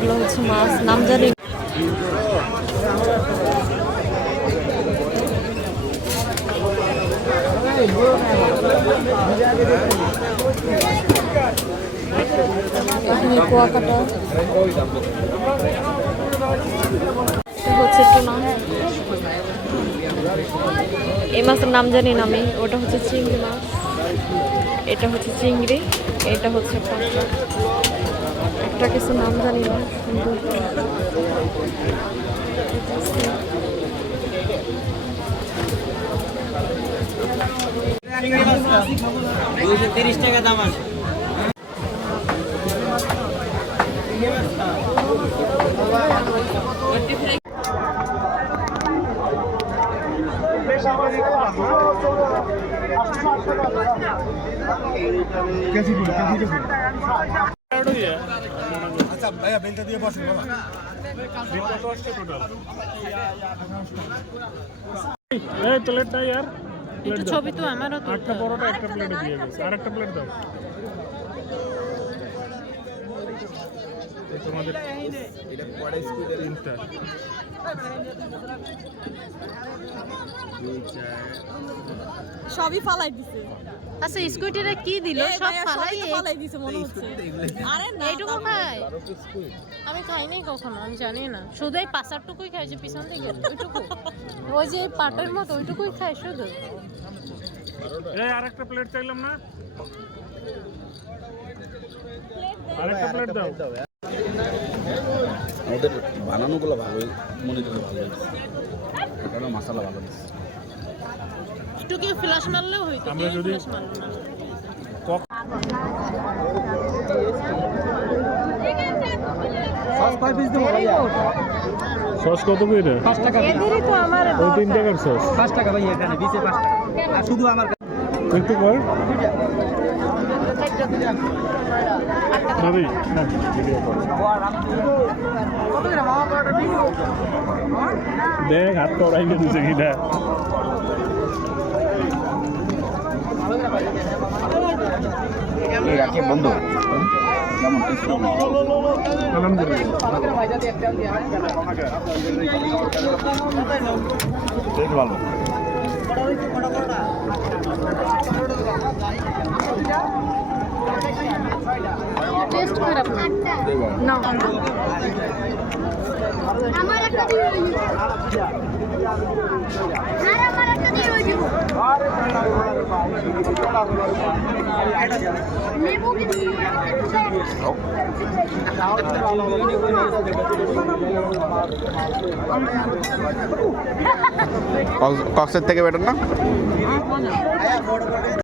কিছু মাছ, নাম জানি। এখানে কুয়াকাটা। হচ্ছে টুনা। এই মাছের নাম জানি না আমি, ওটা হচ্ছে চিংড়ি মাছ। এটা হচ্ছে চিংড়ি। এটা হচ্ছে একটা কিছু নাম জানি না সুন্দর দুইশো তিরিশ টাকা দাম আছে। আচ্ছা ভাইয়া বেলটা দিয়ে বসুন বাবা এই প্লেটটা ইয়ার। একটু ছবি তো আমারও তো একটা। বড়টা একটা প্লেটে দিয়ে গেছে। আর একটা প্লেট দাও। তোমাদের তিনটা। সবই ফালাই দিছে। আচ্ছা স্কুটিটা কি দিল? সব ফালাই ফালাই দিছে মনে হচ্ছে। আরে না এইটুকু খাই আমি খাইনি কখনো আমি জানি না। শুধু এই পাশারটুকুই খাই যে পিছন থেকে ওইটুকু। ওই যে পাটের মতো ওইটুকুই খাই শুধু। এই আর একটা প্লেট চাইলাম না? আরেকটা প্লেট দাও। আমাদের বানানোগুলো ভালো মনে করে ভালো কারণ মশলা ভালো দিচ্ছে একটু কি ফ্লাশ মারলেও হইতো আমরা যদি- সস কত করে পাঁচ টাকা এদেরই তো আমার ওই তিন টাকার সস পাঁচ টাকা ভাই এখানে বিচে পাঁচ টাকা। আর শুধু আমার একটু কর দেখ হাত তোড়াই দিছে কিনা বন্ধু টেস্ট খারাপ না না আমার একটা দিয়ে ওই দিব। আর আমার একটা দিয়ে ওই দিব। লেবু কিন্তু কক্সের থেকে বেটার না